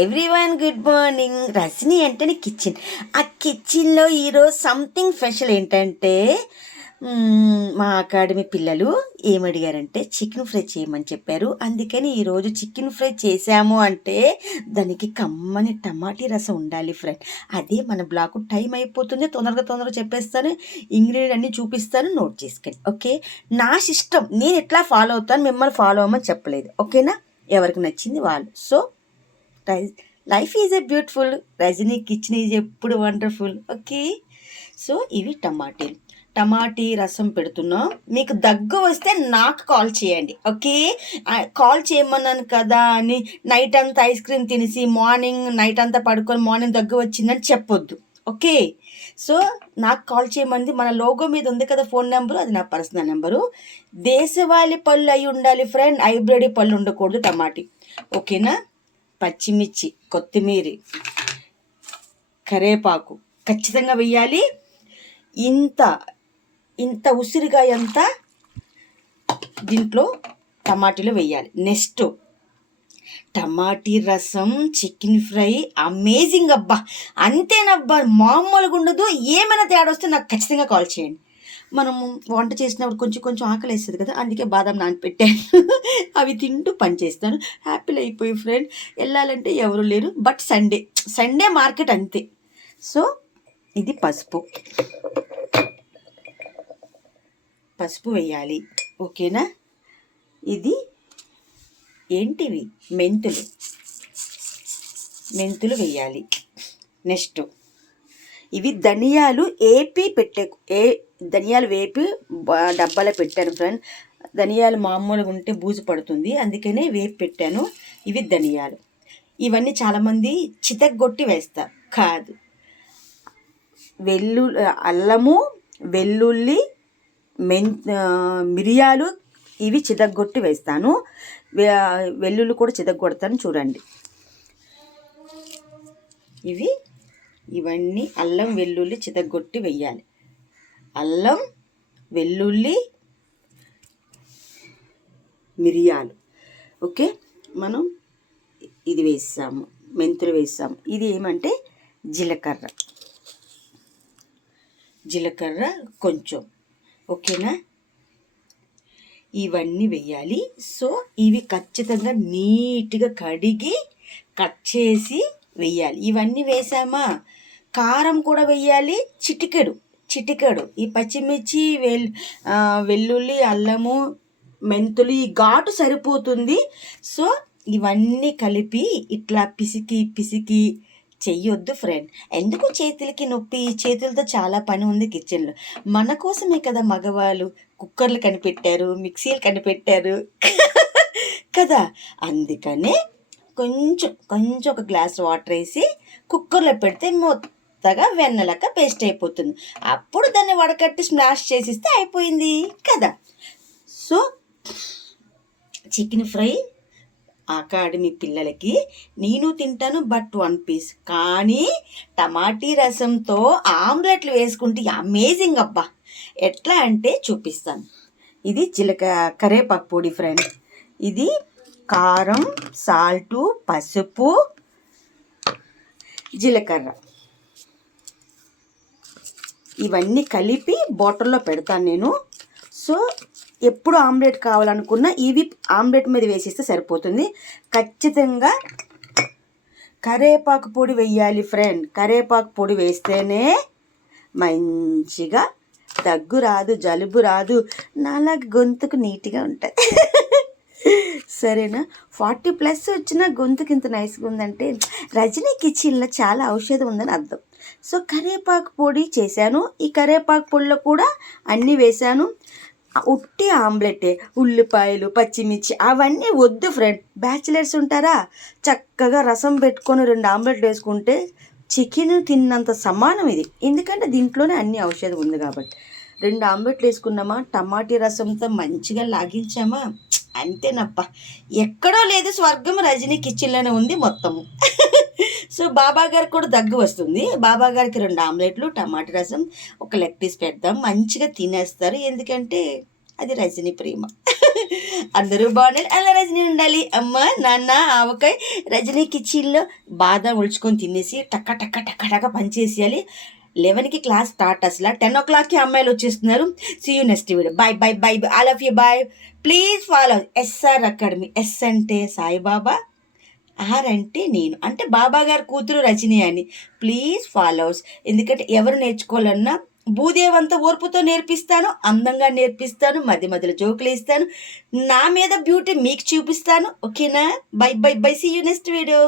Everyone good morning. Rajani అంటేనే kitchen. ఆ కిచెన్లో ఈరోజు సంథింగ్ స్పెషల్ ఏంటంటే మా అకాడమీ పిల్లలు ఏమడిగారంటే చికెన్ ఫ్రై చేయమని చెప్పారు. అందుకని ఈరోజు చికెన్ ఫ్రై చేసాము అంటే దానికి కమ్మని టమాటీ రసం ఉండాలి ఫ్రెండ్. అదే మన బ్లాక్ టైం అయిపోతుంది, తొందరగా చెప్పేస్తాను, ఇంగ్రీడియంట్ అన్నీ చూపిస్తాను, నోట్ చేసుకోండి. ఓకే, నా సిస్టమ్ నేను ఎట్లా ఫాలో అవుతాను, మిమ్మల్ని ఫాలో అవ్వమని చెప్పలేదు. ఓకేనా, ఎవరికి నచ్చింది వాళ్ళు. So life is a beautiful, Rajani kitchen is ఎప్పుడు వండర్ఫుల్. ఓకే, సో ఇవి టమాటీ రసం పెడుతున్నాం. మీకు దగ్గు వస్తే నాకు కాల్ చేయండి. ఓకే, కాల్ చేయమన్నాను కదా అని నైట్ అంతా ఐస్ క్రీమ్ తినేసి నైట్ అంతా పడుకొని మార్నింగ్ దగ్గు వచ్చిందని చెప్పొద్దు. ఓకే, సో నాకు కాల్ చేయమంది. మన లోగో మీద ఉంది కదా ఫోన్ నెంబరు, అది నా పర్సనల్ నెంబరు. దేశవాళీ పళ్ళు అయి ఉండాలి ఫ్రెండ్, హైబ్రిడ్ పళ్ళు ఉండకూడదు టమాటీ. ఓకేనా, పచ్చిమిర్చి, కొత్తిమీర, కరేపాకు ఖచ్చితంగా వెయ్యాలి. ఇంత ఉసిరికాయ అంతా దీంట్లో టమాటీలో వెయ్యాలి. నెక్స్ట్ టమాటీ రసం, చికెన్ ఫ్రై అమేజింగ్ అబ్బా, అంతేనబ్బా, మామూలుగా ఉండదు. ఏమైనా తేడా వస్తే నాకు ఖచ్చితంగా కాల్ చేయండి. మనము వంట చేసినప్పుడు కొంచెం ఆకలి వేస్తుంది కదా, అందుకే బాదం నానపెట్టాను. అవి తింటూ పని చేస్తాను. హ్యాపీలు అయిపోయి ఫ్రెండ్. వెళ్ళాలంటే ఎవరు లేరు, బట్ సండే మార్కెట్ అంతే. సో ఇది పసుపు వేయాలి. ఓకేనా, ఇది ఏంటివి మెంతులు వేయాలి. నెక్స్ట్ ఇవి ధనియాలు ధనియాలు వేపి డబ్బాలో పెట్టాను ఫ్రెండ్. ధనియాలు మామూలుగా ఉంటే బూజు పడుతుంది, అందుకనే వేపి పెట్టాను. ఇవి ధనియాలు. ఇవన్నీ చాలామంది చితగ్గొట్టి వేస్తారు, కాదు. అల్లము, వెల్లుల్లి, మిరియాలు ఇవి చితగ్గొట్టి వేస్తాను. వెల్లుల్లి కూడా చితగ్గొడతాను, చూడండి. ఇవన్నీ అల్లం, వెల్లుల్లి చితగ్గొట్టి వెయ్యాలి. అల్లం, వెల్లుల్లి, మిరియాలు. ఓకే, మనం ఇది వేసాము, మెంతులు వేసాము. ఇది ఏమంటే జీలకర్ర కొంచెం. ఓకేనా, ఇవన్నీ వెయ్యాలి. సో ఇవి ఖచ్చితంగా నీట్గా కడిగి కట్ చేసి వెయ్యాలి. ఇవన్నీ వేసామా, కారం కూడా వెయ్యాలి. చిటికెడు ఈ పచ్చిమిర్చి, వెల్లుల్లి, అల్లము, మెంతులు, ఈ ఘాటు సరిపోతుంది. సో ఇవన్నీ కలిపి ఇట్లా పిసికి చెయ్యొద్దు ఫ్రెండ్. ఎందుకు చేతులకి నొప్పి? చేతులతో చాలా పని ఉంది కిచెన్లో. మన కోసమే కదా మగవాళ్ళు కుక్కర్లు కనిపెట్టారు, మిక్సీలు కనిపెట్టారు కదా. అందుకనే కొంచెం ఒక గ్లాస్ వాటర్ వేసి కుక్కర్లో పెడితే మొత్తగా వెన్నలక పేస్ట్ అయిపోతుంది. అప్పుడు దాన్ని వడకట్టి స్మాష్ చేసిస్తే అయిపోయింది కదా. సో చికెన్ ఫ్రై అకాడమీ పిల్లలకి నేను తింటాను, బట్ 1 పీస్. కానీ టమాటీ రసంతో ఆమ్లెట్లు వేసుకుంటే అమేజింగ్ అబ్బా. ఎట్లా అంటే చూపిస్తాను. ఇది కరేపాకు పొడి ఫ్రెండ్. ఇది కారం, సాల్టు, పసుపు, జీలకర్ర ఇవన్నీ కలిపి బాటిల్లో పెడతాను నేను. సో ఎప్పుడు ఆమ్లెట్ కావాలనుకున్నా ఇవి ఆమ్లెట్ మీద వేసిస్తే సరిపోతుంది. ఖచ్చితంగా కరేపాకు పొడి వేయాలి ఫ్రెండ్. కరేపాకు పొడి వేస్తేనే మంచిగా దగ్గు రాదు, జలుబు రాదు, నాలా గొంతుకు నీట్గా ఉంటుంది. సరేనా, 40+ వచ్చిన గొంతుకు ఇంత నైస్గా ఉందంటే రజనీ కిచెన్లో చాలా ఔషధం ఉందని అర్థం. సో కరేపాకు పొడి చేశాను. ఈ కరేపాకు పొడిలో కూడా అన్నీ వేశాను. ఉట్టి ఆమ్లెటే, ఉల్లిపాయలు, పచ్చిమిర్చి అవన్నీ వద్దు ఫ్రెండ్. బ్యాచిలర్స్ ఉంటారా, చక్కగా రసం పెట్టుకొని 2 ఆమ్లెట్లు వేసుకుంటే చికెన్ తిన్నంత సమానం ఇది. ఎందుకంటే దీంట్లోనే అన్ని ఔషధం ఉంది కాబట్టి. 2 ఆమ్లెట్లు వేసుకున్నామా, టమాటీ రసంతో మంచిగా లాగించామా, అంతేనప్ప. ఎక్కడో లేదు స్వర్గం, రజనీ కిచెన్లోనే ఉంది మొత్తము. సో బాబా గారికి కూడా దగ్గు వస్తుంది. బాబా గారికి 2 ఆమ్లెట్లు, టమాటా రసం, ఒక లెగ్ పీస్ పెడదాం, మంచిగా తినేస్తారు. ఎందుకంటే అది రజనీ ప్రేమ. అందరూ బాగుండాలి, అలా రజనీ ఉండాలి. అమ్మ నాన్న ఆవకాయ రజనీ కిచెన్లో బాదం ఒలుచుకొని తినేసి టక్క టక్క టక్క టక్క పనిచేసేయాలి. 11కి క్లాస్ స్టార్ట్, అసలు 10 o'clockకి అమ్మాయిలు వచ్చేస్తున్నారు. See you next video. Bye bye bye, all of you bye. Please follow SR academy. S అంటే సాయిబాబా, ఆర్ అంటే నేను, అంటే బాబా గారి కూతురు రజనీ అని. ప్లీజ్ ఫాలోవర్స్, ఎందుకంటే ఎవరు నేర్చుకోవాలన్నా భూదేవంత ఓర్పుతో నేర్పిస్తాను, అందంగా నేర్పిస్తాను, మధ్య మధ్యలో జోకులు ఇస్తాను, నా మీద బ్యూటీ మీకు చూపిస్తాను. ఓకేనా? Bye bye bye, see you next video.